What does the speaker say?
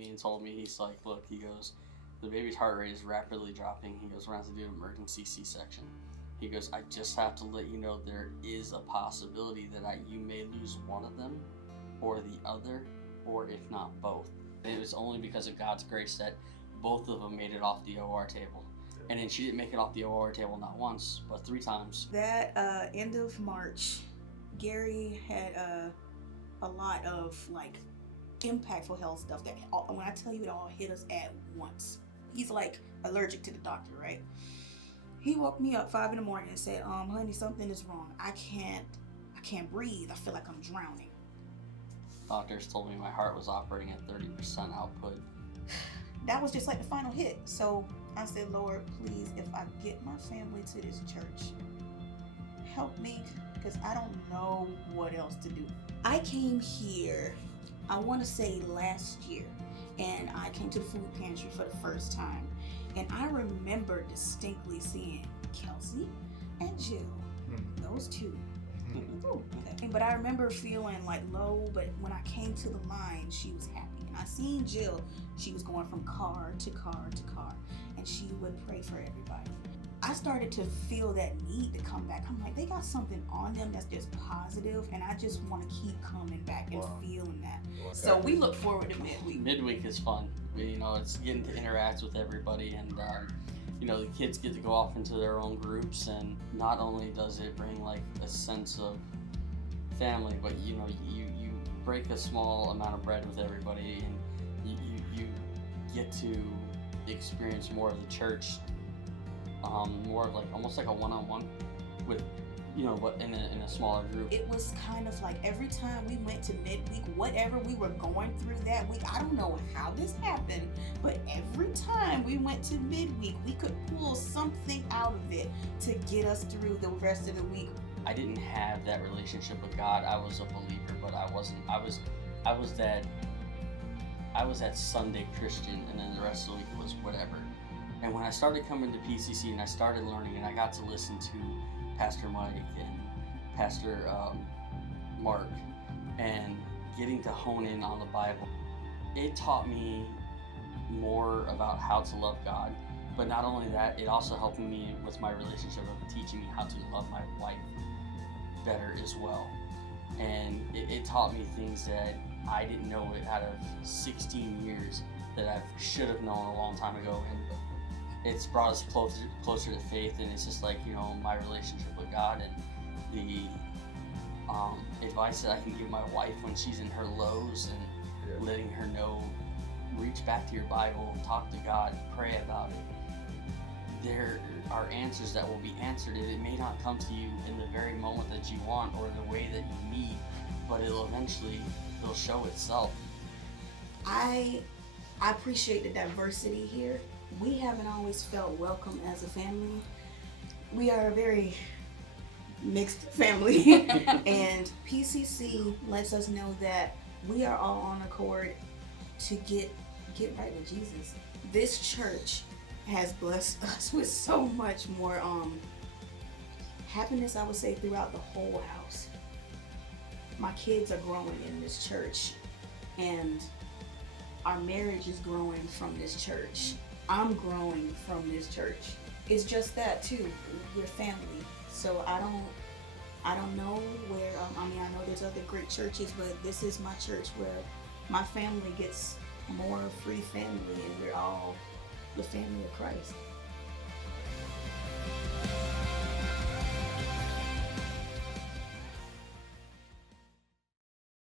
me and told me, he's like, look, he goes, the baby's heart rate is rapidly dropping. He goes, we're going to have to do an emergency C-section. He goes, I just have to let you know there is a possibility that you may lose one of them or the other, or if not both. And it was only because of God's grace that both of them made it off the OR table. And then she didn't make it off the OR table not once, but 3 times. That end of March, Gary had a lot of like impactful health stuff that, when I tell you, it all hit us at once. He's like allergic to the doctor, right? He woke me up 5 a.m. and said, honey, something is wrong. I can't breathe. I feel like I'm drowning. Doctors told me my heart was operating at 30% output. That was just like the final hit. So I said, Lord, please, if I get my family to this church, help me, because I don't know what else to do. I came here, I want to say last year, and I came to the food pantry for the first time. And I remember distinctly seeing Kelsey and Jill, those two. Okay. But I remember feeling like low, but when I came to the line, she was happy. And I seen Jill, she was going from car to car to car, and she would pray for everybody. I started to feel that need to come back. I'm like, they got something on them that's just positive, and I just want to keep coming back and feeling that. Okay. So we look forward to midweek. Midweek is fun. It's getting to interact with everybody, and the kids get to go off into their own groups, and not only does it bring like a sense of family, but you break a small amount of bread with everybody, and you get to experience more of the church, more like almost like a one-on-one with, but in a smaller group. It was kind of like every time we went to midweek, whatever we were going through that week, I don't know how this happened, but every time we went to midweek, we could pull something out of it to get us through the rest of the week. I didn't have that relationship with God. I was a believer, but I wasn't. I was that Sunday Christian, and then the rest of the week was whatever. And when I started coming to PCC and I started learning, and I got to listen to Pastor Mike and Pastor Mark, and getting to hone in on the Bible, it taught me more about how to love God. But not only that, it also helped me with my relationship of teaching me how to love my wife better as well. And it taught me things that I didn't know it out of 16 years that I should have known a long time ago. And it's brought us closer to faith, and it's just like, my relationship with God and the advice that I can give my wife when she's in her lows, and letting her know, reach back to your Bible, talk to God, pray about it. There are answers that will be answered, and it may not come to you in the very moment that you want or the way that you need, but it'll show itself. I appreciate the diversity here. We haven't always felt welcome as a family. We are a very mixed family, and PCC lets us know that we are all on accord to get right with Jesus. This church has blessed us with so much more happiness, I would say, throughout the whole house. My kids are growing in this church, and our marriage is growing from this church. I'm growing from this church. It's just that too. We're family. So I don't know where. I know there's other great churches, but this is my church where my family gets more free family, and we're all the family of Christ.